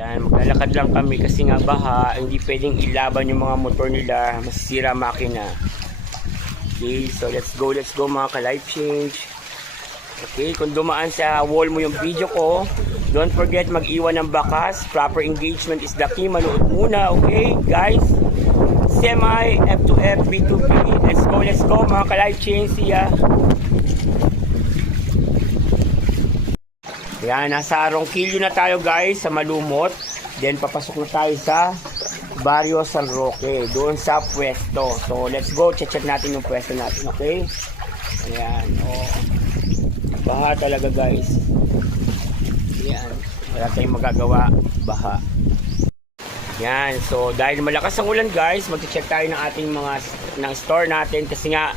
Yan, maglalakad lang kami kasi nga baha, hindi pwedeng ilaban yung mga motor nila, masisira makina. Okay, so let's go mga ka-life change. Okay, kung dumaan sa wall mo yung video ko, don't forget mag-iwan ng bakas. Proper engagement is the key. Manood muna, okay guys? Semi, F2F, B2B. Let's go mga ka-life change. Siya. Yan, nasa Ronquillo na tayo guys, sa Malumot. Then papasok na tayo sa Barrio San Roque, doon sa pwesto. So let's go, check natin yung pwesto natin, okay? Ayan, oh. Baha talaga guys. Ayan, wala tayong magagawa, baha. Yan, so dahil malakas ang ulan guys, mag-check tayo ng ating ng store natin kasi nga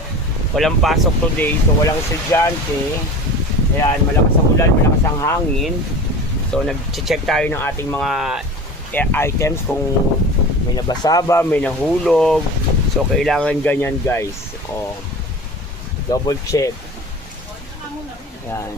walang pasok today, so walang estudyante. Ayan, malakas ang ulan, malakas ang hangin. So, nag-check tayo ng ating mga items kung may nabasa ba, may nahulog. So, kailangan ganyan guys. O, double check. Ayan.